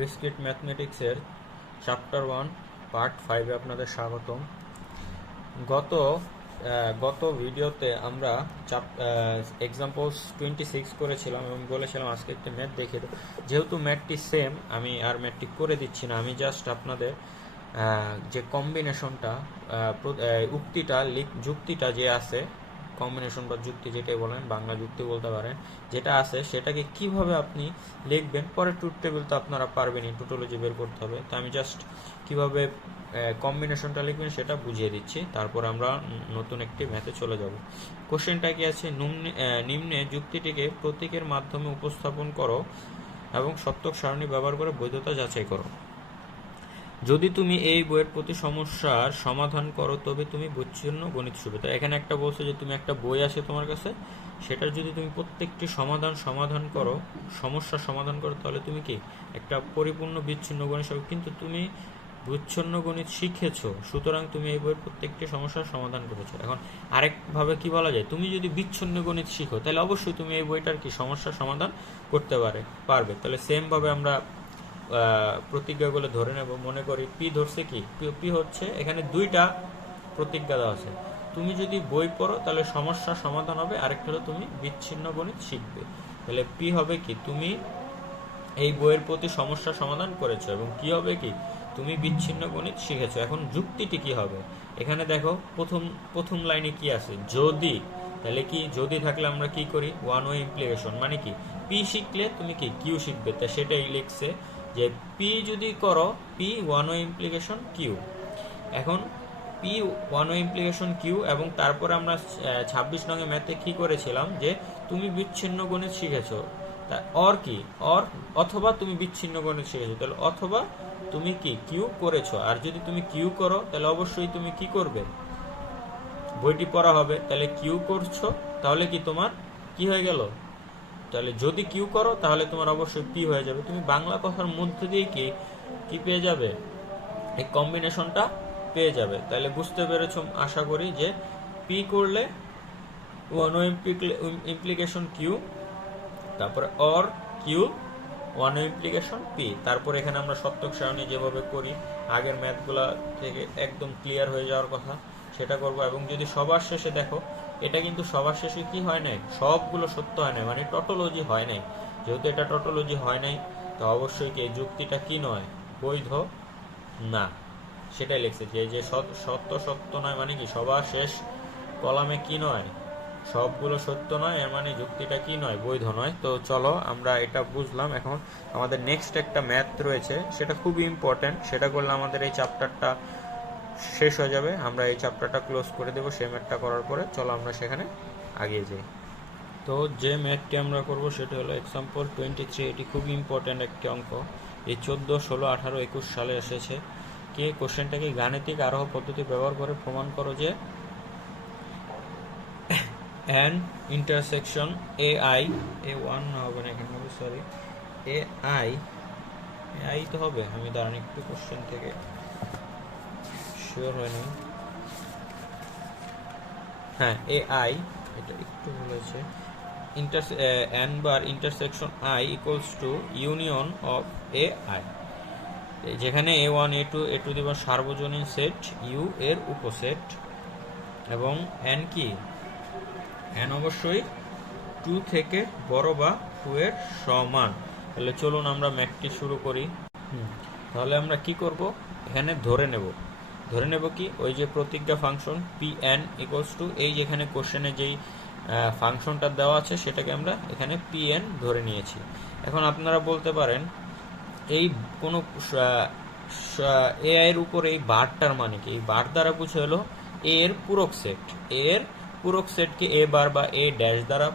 Discrete ম্যাথমেটিক্সের chapter one part ফাইভে আপনাদের স্বাগতম। গত গত ভিডিওতে আমরা এক্সাম্পলস টোয়েন্টি সিক্স করেছিলাম এবং বলেছিলাম আজকে একটা ম্যাথ দেখে দেবো। যেহেতু ম্যাথটি সেম আমি আর ম্যাথটি করে দিচ্ছি না, আমি জাস্ট আপনাদের যে কম্বিনেশনটা উক্তিটা, লিখ, যুক্তিটা যে আছে কম্বিনেশন বা যুক্তি যেটাই বলেন, বাংলা যুক্তি বলতে পারেন, যেটা আছে সেটাকে কীভাবে আপনি লিখবেন পরে ট্রুথ টেবিল তো আপনারা পারবেনই টুটোলজি বের করতে হবে। তো আমি জাস্ট কীভাবে কম্বিনেশনটা লিখবেন সেটা বুঝিয়ে দিচ্ছি। তারপর আমরা নতুন একটি ম্যাথে চলে যাব। কোশ্চেনটা কি আছে? নিম্নে নিম্নে যুক্তিটিকে প্রতীকের মাধ্যমে উপস্থাপন করো এবং সত্যক সারণী ব্যবহার করে বৈধতা যাচাই করো। যদি তুমি এই বইয়ের প্রতি সমস্যার সমাধান করো, তবে তুমি বিচ্ছিন্ন গণিত সুবিধা এখানে একটা বলছে যে, তুমি একটা বই আছে তোমার কাছে, সেটার যদি তুমি প্রত্যেকটি সমাধান সমাধান করো সমস্যার সমাধান করো, তাহলে তুমি কি? একটা পরিপূর্ণ বিচ্ছিন্ন গণিত শিখবে। কিন্তু তুমি বিচ্ছিন্ন গণিত শিখেছো, সুতরাং তুমি এই বইয়ের প্রত্যেকটি সমস্যার সমাধান করেছ। এখন আরেকভাবে কি বলা যায়? তুমি যদি বিচ্ছিন্ন গণিত শিখো, তাহলে অবশ্যই তুমি এই বইটার কি সমস্যার সমাধান করতে পারে, পারবে। তাহলে সেমভাবে আমরা প্রতিজ্ঞাগুলো ধরে নেব। মনে করি পি ধরছে কি? পি- হচ্ছে, এখানে দুইটা প্রতিজ্ঞা দেওয়া আছে। তুমি যদি বই পড়ো, তাহলে সমস্যার সমাধান হবে। আরেকটা হলো তুমি বিচ্ছিন্ন গণিত শিখবে। তাহলে পি হবে কি? তুমি এই বইয়ের প্রতি সমস্যার সমাধান করেছ এবং কি হবে কি? তুমি বিচ্ছিন্ন গণিত শিখেছো। এখন যুক্তিটি কি হবে? এখানে দেখো, প্রথম প্রথম লাইনে কি আছে? যদি। তাহলে কি যদি থাকলে আমরা কি করি? ওয়ান ওয়ে ইমপ্লিকেশন মানে কি? পি শিখলে তুমি কি? কিউ শিখবে। তা সেটাই লিখছে যে পি যদি করো P one way implication Q এখন P one way implication Q এবং তারপরে আমরা ছাব্বিশ নঙে ম্যাথে কি করেছিলাম যে তুমি বিচ্ছিন্ন গণিত শিখেছো। তা অর কি? অর অথবা তুমি বিচ্ছিন্ন গণিত শিখেছো। তাহলে অথবা তুমি কি? কিউ করেছ। আর যদি তুমি কিউ করো, তাহলে অবশ্যই তুমি কি করবে? বইটি পড়া হবে। তাহলে কিউ করছ। তাহলে কি তোমার, কি হয়ে গেল? তাহলে যদি কিউ করো, তাহলে তোমার অবশ্যই পি হয়ে যাবে। তুমি বাংলা কথার মধ্যে দিয়ে কি? কি পেয়ে যাবে? এই কম্বিনেশনটা পেয়ে যাবে। তাহলে বুঝতে পেরেছ, আশা করি যে পি করলে ওয়ান ও ইমপ্লিকেশন কিউ তারপরে or Q one implication P তারপর এখানে আমরা সত্যক সারণী যেভাবে করি, আগের ম্যাথগুলা থেকে একদম ক্লিয়ার হয়ে যাওয়ার কথা, সেটা করব। এবং যদি সবার শেষে দেখো এটা কিন্তু সবার শেষে কি হয় নাই? সবগুলো সত্য হয় নাই। মানে টটোলজি হয় নাই। যেহেতু এটা টটোলজি হয় নাই, তো অবশ্যই কি যুক্তিটা কি নয়? বৈধ না। সেটাই লিখছে যে যে সত্য সত্য নয় মানে কি? সবার শেষ কলামে কি নয়? সবগুলো সত্য নয়, এর মানে যুক্তিটা কি নয়? বৈধ নয়। তো চলো, আমরা এটা বুঝলাম। এখন আমাদের নেক্সট একটা ম্যাথ রয়েছে। সেটা খুবই ইম্পর্ট্যান্ট সেটা করলে আমাদের এই চ্যাপ্টারটা শেষ হয়ে যাবে। আমরা এই চ্যাপ্টারটা ক্লোজ করে দেবো সেই ম্যাথটা করার পরে। চলো আমরা সেখানে আগিয়ে যাই। তো যে ম্যাথটি আমরা করব সেটা হলো এক্সাম্পল টোয়েন্টি থ্রি এটি খুবই ইম্পর্ট্যান্ট একটি অঙ্ক। এই চোদ্দ, ষোলো, আঠারো, একুশ সালে এসেছে। কে কোশ্চেনটাকে গাণিতিক আরোহ পদ্ধতি ব্যবহার করে প্রমাণ করো যে an intersection A I A one না হবে না এখানে হবে সরি এ আই আই তো হবে। আমি দাঁড়ান একটু কোশ্চেন থেকে শিওর হয় নাই হ্যাঁ এ আই এটা একটু ভুল হয়েছে। Inter n bar intersection I equals to union of A I যেখানে A one A two A two দিব সার্বজনীন সেট ইউ এর উপসেট। এবং এন কি? এন অবশ্যই টু থেকে বড় বা টু এর সমান। তাহলে চলুন আমরা ম্যাথটি শুরু করি। তাহলে আমরা কি করব? এখানে ধরে নেব। ধরে নেব কি, ওই যে প্রতিজ্ঞা function P n equals to এই যেখানে কোশ্চেনে যেই ফাংশনটা দেওয়া আছে সেটাকে আমরা এখানে পি এন ধরে নিয়েছি। এখন আপনারা বলতে পারেন, এই কোনো এ এর উপর এই বারটার মানে কি? এই বার দ্বারা বুঝে হলো এ এর পূরক সেট এ এর পূরক সেটকে এ বার বা এ ড্যাশ দ্বারা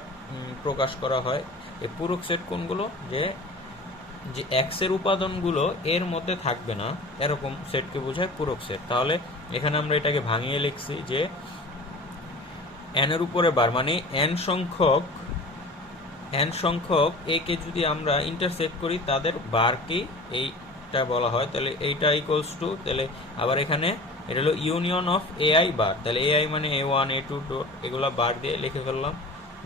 প্রকাশ করা হয়। এই পূরক সেট কোনগুলো? যে যে এক্সের উপাদানগুলো এর মধ্যে থাকবে না, এরকম সেটকে বোঝায় পূরক সেট তাহলে এখানে আমরা এটাকে ভাঙিয়ে লিখছি যে এন এর উপরে বার মানে এন সংখ্যক এন সংখ্যক এ কে যদি আমরা ইন্টারসেক্ট করি, তাদের বারকে এইটা বলা হয়। তাহলে এইটা ইকুয়ালস টু তাহলে আবার এখানে এটা হলো ইউনিয়ন অফ এআই বার। তাহলে এআই মানে A one A two dot এগুলো বার দিয়ে লিখে ফেললাম।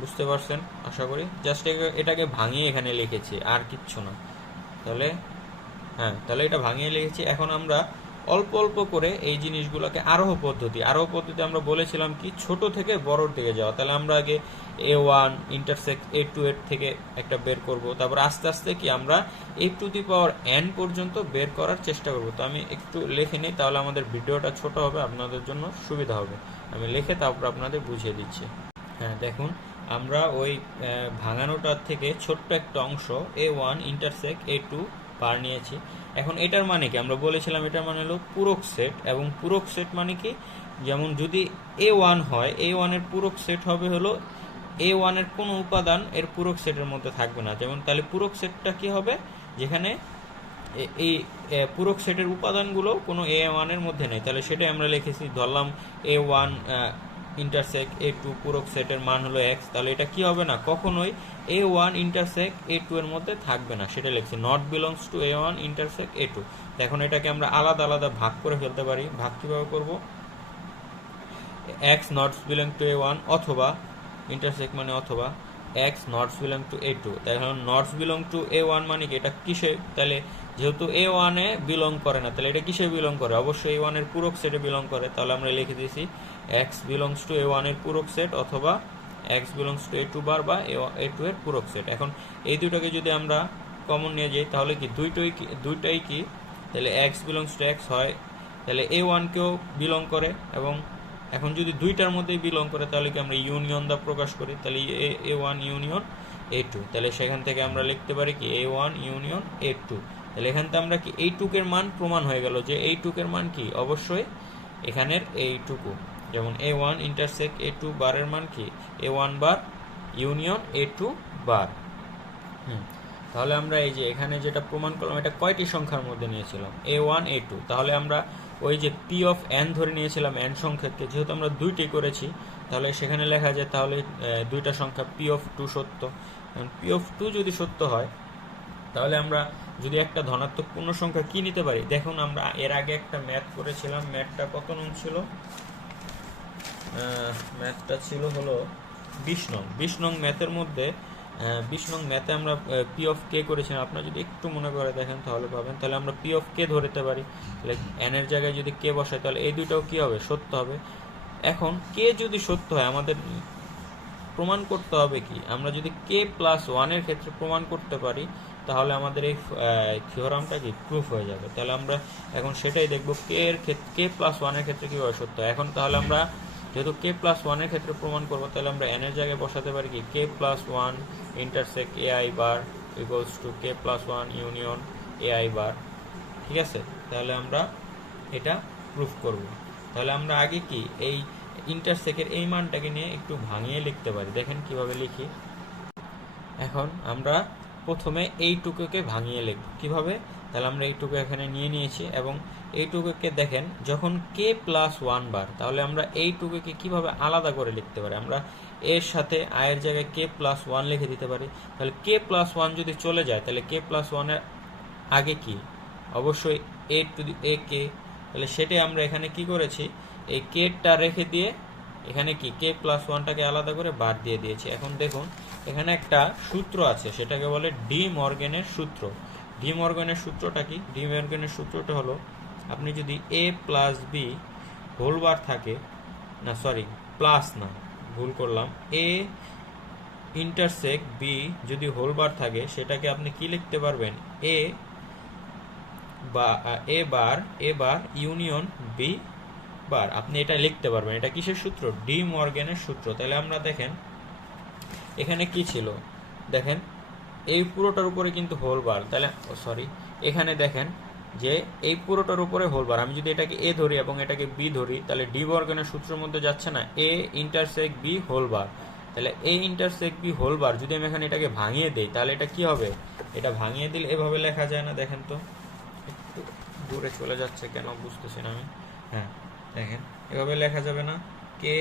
বুঝতে পারছেন? আশা করি। জাস্ট এটাকে ভাঙিয়ে এখানে লিখেছি, আর কিচ্ছু না। তাহলে হ্যাঁ তাহলে এটা ভাঙিয়ে লিখেছি। এখন আমরা অল্প অল্প করে এই জিনিসগুলোকে আরোহ পদ্ধতি আরোহ পদ্ধতি আমরা বলেছিলাম কি, ছোট থেকে বড়র দিকে যাওয়া। তাহলে আমরা আগে A one intersect A two এর থেকে একটা বের করব। তারপর আস্তে আস্তে কি, আমরা এ টু দি পাওয়ার এন পর্যন্ত বের করার চেষ্টা করব। তো আমি একটু লিখে নিই, তাহলে আমাদের ভিডিওটা ছোট হবে, আপনাদের জন্য সুবিধা হবে। আমি লিখে তারপর আপনাদের বুঝিয়ে দিচ্ছি। হ্যাঁ দেখুন আমরা ওই ভাঙানোটার থেকে ছোট্ট একটা অংশ A one intersect A two পার নিয়েছি। এখন এটার মানে কি? আমরা বলেছিলাম এটার মানে হলো পূরক সেট এবং পূরক সেট মানে কি? যেমন যদি এ ওয়ান হয় এ ওয়ানের পূরক সেট হবে হলো এ ওয়ানের কোনো উপাদান এর পূরক সেটের মধ্যে থাকবে না। যেমন তাহলে পূরক সেটটা কি হবে? যেখানে এই পূরক সেটের উপাদানগুলো কোনো এ ওয়ানের মধ্যে নেই। তাহলে সেটাই আমরা লিখেছি, ধরলাম A one intersect A two পূরক সেটের মান হলো এক্স তাহলে এটা কি হবে না? কখনোই A one intersect A two এর মধ্যে থাকবে না, সেটা লিখছি। Not belongs to A one intersect A two এখন এটাকে আমরা আলাদা আলাদা ভাগ করে ফেলতে পারি। ভাগ কীভাবে করব? X not belong to A one অথবা ইন্টারসেক মানে অথবা X nots belong to A two তাই এখন nots belong to A one মানে কি? এটা কিসে? তাহলে যেহেতু এ ওয়ানে বিলং করে না, তাহলে এটা কিসে বিলং করে? অবশ্যই এ ওয়ানের পূরক সেটে বিলং করে। তাহলে আমরা লিখে দিয়েছি এক্স বিলংস টু এ ওয়ানের পূরক সেট অথবা X belongs to A two bar বা এ টু এর পূরক সেট এখন এই দুটোকে যদি আমরা কমন নিয়ে যাই, তাহলে কি দুইটাই কি দুইটাই কি? তাহলে এক্স বিলংস টু এক্স হয়। তাহলে এ ওয়ানকেও বিলং করে এবং এখন যদি দুইটার মধ্যেই বিলং করে, তাহলে কি আমরা ইউনিয়ন দা প্রকাশ করি? তাহলে A A one union A two তাহলে সেখান থেকে আমরা লিখতে পারি কি A one union A two তাহলে এখান থেকে আমরা কি এই টুকের মান প্রমাণ হয়ে গেল যে এই টুকের মান কি? অবশ্যই এখানের এইটুকু যেমন A one intersect A two বারের মান কি? A one bar union A two bar. Hmm, তাহলে আমরা এই যে এখানে যেটা প্রমাণ করলাম, এটা কয়টি সংখ্যার মধ্যে নিয়েছিলাম? এ ওয়ান এ টু তাহলে আমরা ওই যে পি অফ এন ধরে নিয়েছিলাম এন সংখ্যাকে যেহেতু আমরা দুইটি করেছি, তাহলে সেখানে লেখা যায় তাহলে দুইটা সংখ্যা পি অফ টু সত্য। পি অফ টু যদি সত্য হয়, তাহলে আমরা যদি একটা ধনাত্মক পূর্ণ সংখ্যা কি নিতে পারি? দেখুন, আমরা এর আগে একটা ম্যাথ করেছিলাম ম্যাথটা কত নং ছিল? ম্যাথটা ছিল হলো বিশ নং। বিশ নং ম্যাথের মধ্যে বিশ নং ম্যাথে আমরা পি অফ কে করেছিলাম। আপনারা যদি একটু মনে করে দেখেন তাহলে পাবেন। তাহলে আমরা পি অফ কে ধরতে পারি। তাহলে এনের জায়গায় যদি কে বসাই, তাহলে এই দুইটাও কী হবে? সত্য হবে। এখন কে যদি সত্য হয়, আমাদের প্রমাণ করতে হবে কি? আমরা যদি কে প্লাস ওয়ানের ক্ষেত্রে প্রমাণ করতে পারি, তাহলে আমাদের এই থিওরামটা কি? প্রুফ হয়ে যাবে। তাহলে আমরা এখন সেটাই দেখব। কে এর ক্ষেত্রে কে প্লাস ওয়ানের ক্ষেত্রে কীভাবে সত্য। এখন তাহলে আমরা যেহেতু কে প্লাস ওয়ানের ক্ষেত্রে প্রমাণ করব, তাহলে আমরা এন এর জায়গায় বসাতে পারি কি? K plus one intersect A I bar equals to K plus one union A I bar ঠিক আছে? তাহলে আমরা এটা প্রুফ করব। তাহলে আমরা আগে কি? এই ইন্টারসেকের এই মানটাকে নিয়ে একটু ভাঙিয়ে লিখতে পারি। দেখেন কীভাবে লিখি। এখন আমরা প্রথমে এইটুকুকে ভাঙিয়ে লিখব। কীভাবে? তাহলে আমরা এইটুকু এখানে নিয়ে নিয়েছি এবং এইটুকুকে দেখেন, যখন কে প্লাস ওয়ান বার, তাহলে আমরা এইটুকুকে কীভাবে আলাদা করে লিখতে পারি? আমরা এর সাথে আয়ের জায়গায় কে প্লাস ওয়ান লিখে দিতে পারি। তাহলে কে প্লাস ওয়ান যদি চলে যায়, তাহলে কে প্লাস ওয়ানের আগে কি? অবশ্যই এ টু দি এ কে তাহলে সেটাই আমরা এখানে কি করেছি? এই কেটা রেখে দিয়ে এখানে কি? কে প্লাস ওয়ানটাকে আলাদা করে বাদ দিয়ে দিয়েছি। এখন দেখুন, এখানে একটা সূত্র আছে, সেটাকে বলে ডি মর্গেনের সূত্র। ডি মর্গেনের সূত্রটা কি? ডি মর্গেনের সূত্রটা হলো আপনি যদি A plus B whole bar থাকে, না সরি প্লাস না, ভুল করলাম এ ইন্টারসেক বি যদি হোল বার থাকে, সেটাকে আপনি কি লিখতে পারবেন? এ বা এ বার এ বার ইউনিয়ন বি বার আপনি এটা লিখতে পারবেন। এটা কিসের সূত্র? ডি মর্গেনের সূত্র। তাহলে আমরা দেখেন, এখানে কি ছিল? দেখেন, এই পুরোটার উপরে কিন্তু হোল বার তাহলে সরি এখানে দেখেন যে এই পুরোটার উপরে হোল বার আমি যদি এটাকে এ ধরি এবং এটাকে বি ধরি, তাহলে ডি বর্গনের সূত্রের মধ্যে যাচ্ছে না। A intersect B whole bar তাহলে A intersect B whole bar যদি আমি এখানে এটাকে ভাঙিয়ে দেই, তাহলে এটা কি হবে? এটা ভাঙিয়ে দিলে এভাবে লেখা যায় না, দেখেন তো। একটু দূরে চলে যাচ্ছে কেন, বুঝতেছি না আমি। হ্যাঁ দেখেন, এভাবে লেখা যাবে না। কে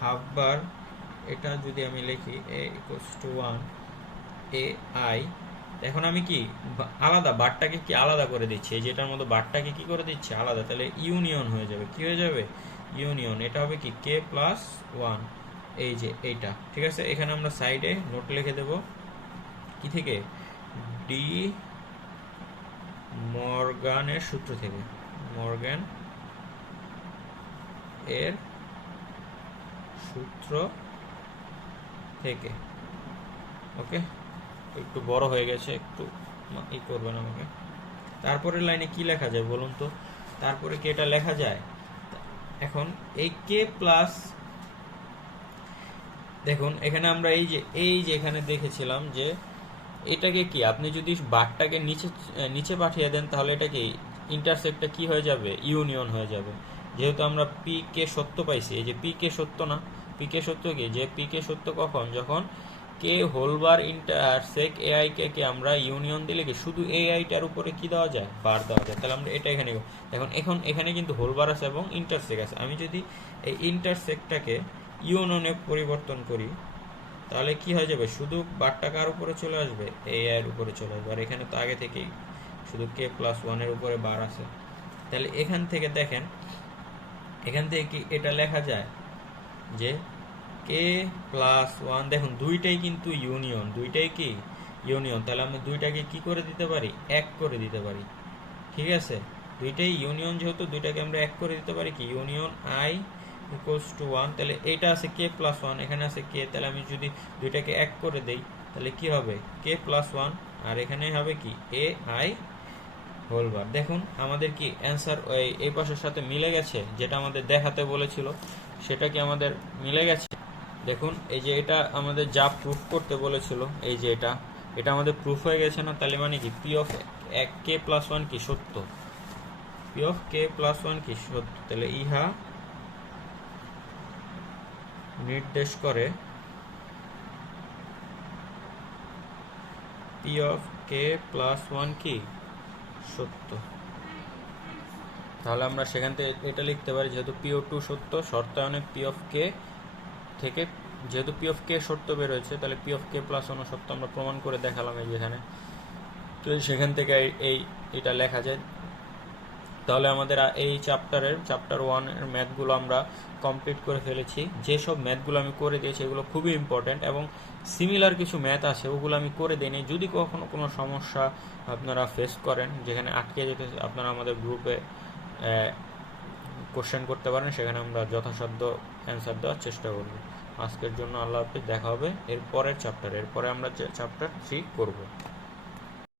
হাফ বার এটা যদি আমি লিখি A equals to one A I এখন আমি কি আলাদা বারটাকে কি আলাদা করে দিচ্ছি? এই যেটার মধ্যে বারটাকে কি করে দিচ্ছি? আলাদা, তাহলে ইউনিয়ন হয়ে যাবে। কি হয়ে যাবে? ইউনিয়ন এটা হবে কি? কে প্লাস ওয়ান এই যে এইটা, ঠিক আছে? এখানে আমরা সাইডে নোট লিখে দেব। কি থেকে? ডি মর্গানের সূত্র থেকে। মর্গান এর সূত্র থেকে। ওকে একটু বড় হয়ে গেছে, একটু ই করবেন আমাকে। তারপরের লাইনে কি লেখা যায় বলুন তো? তারপরে কি এটা লেখা যায়? এখন এই কে প্লাস দেখুন, এখানে আমরা এই যে এই যে এখানে দেখেছিলাম যে এটাকে কি, আপনি যদি বারটাকে নিচে নিচে পাঠিয়ে দেন তাহলে এটা কি ইন্টারসেক্টটা কি হয়ে যাবে? ইউনিয়ন হয়ে যাবে। যেহেতু আমরা পি কে সত্য পাইছি, এই যে পি কে সত্য না পি কে সত্য কি? যে পি কে সত্য কখন? যখন কে হোলবার ইন্টারসেক এআই কে কে আমরা ইউনিয়ন দিলে কি শুধু এআইটার উপরে কি দেওয়া যায়? বার দেওয়া যায়। তাহলে আমরা এটা এখানে এখন এখন এখানে কিন্তু হোলবার আছে এবং ইন্টারসেক আছে। আমি যদি এই ইন্টারসেকটাকে ইউনিয়নে পরিবর্তন করি, তাহলে কি হয়ে যাবে? শুধু বারটা কার উপরে চলে আসবে? এ এর উপরে চলে আসবে। আর এখানে তো আগে থেকেই শুধু কে প্লাস ওয়ানের উপরে বার আছে। তাহলে এখান থেকে দেখেন, এখান থেকে কি এটা লেখা যায় যে কে প্লাস ওয়ান দেখুন, দুইটাই কিন্তু ইউনিয়ন দুইটাই কি? ইউনিয়ন তাহলে আমি দুইটাকে কি করে দিতে পারি? এক করে দিতে পারি। ঠিক আছে? দুইটাই ইউনিয়ন যেহেতু, দুইটাকে আমরা এক করে দিতে পারি কি? Union I equals to one তাহলে এইটা আছে কে প্লাস ওয়ান এখানে আছে কে তাহলে আমি যদি দুইটাকে এক করে দেই, তাহলে কি হবে? কে প্লাস ওয়ান আর এখানে হবে কি? এ আই হোল বার দেখুন, আমাদের কি অ্যান্সার এই পাশের সাথে মিলে গেছে? যেটা আমাদের দেখাতে বলেছিল, সেটা কি আমাদের মিলে গেছে? দেখুন, এই যে এটা আমাদের যা প্রুফ করতে বলেছিল, এই যে এটা এটা আমাদের প্রুফ হয়ে গেছে না, তাহলে মানে কি? পি অফ এক কে প্লাস ওয়ান কি সত্য? P of K plus one কি সত্য? তাহলে ইহা নির্দেশ করে P of K plus one কি সত্য? তাহলে আমরা সেখান থেকে এটা লিখতে পারি, যেহেতু পিও টু সত্য, শর্তায়নে পি অফ কে থেকে। যেহেতু পি অফ কে সত্য বেরোয়েছে তাহলে P of K plus one সত্য আমরা প্রমাণ করে দেখালাম এই যেখানে। তো সেখান থেকে এই- এই, এটা লেখা যায়। তাহলে আমাদের এই চ্যাপ্টারের চ্যাপ্টার ওয়ানের ম্যাথগুলো আমরা কমপ্লিট করে ফেলেছি। যেসব ম্যাথগুলো আমি করে দিয়েছি, এগুলো খুবই ইম্পর্ট্যান্ট এবং সিমিলার কিছু ম্যাথ আছে, ওগুলো আমি করে দিইনি। যদি কখনো কোনো সমস্যা আপনারা ফেস করেন, যেখানে আটকে যেতে আপনারা আমাদের গ্রুপে কোশ্চেন করতে পারেন, সেখানে আমরা যথাসাধ্য অ্যান্সার দেওয়ার চেষ্টা করব। আজকের জন্য আল্লাহ হাফিজ দেখা হবে এর পরের চ্যাপ্টার এরপরে আমরা চ্যাপ্টার থ্রি করব।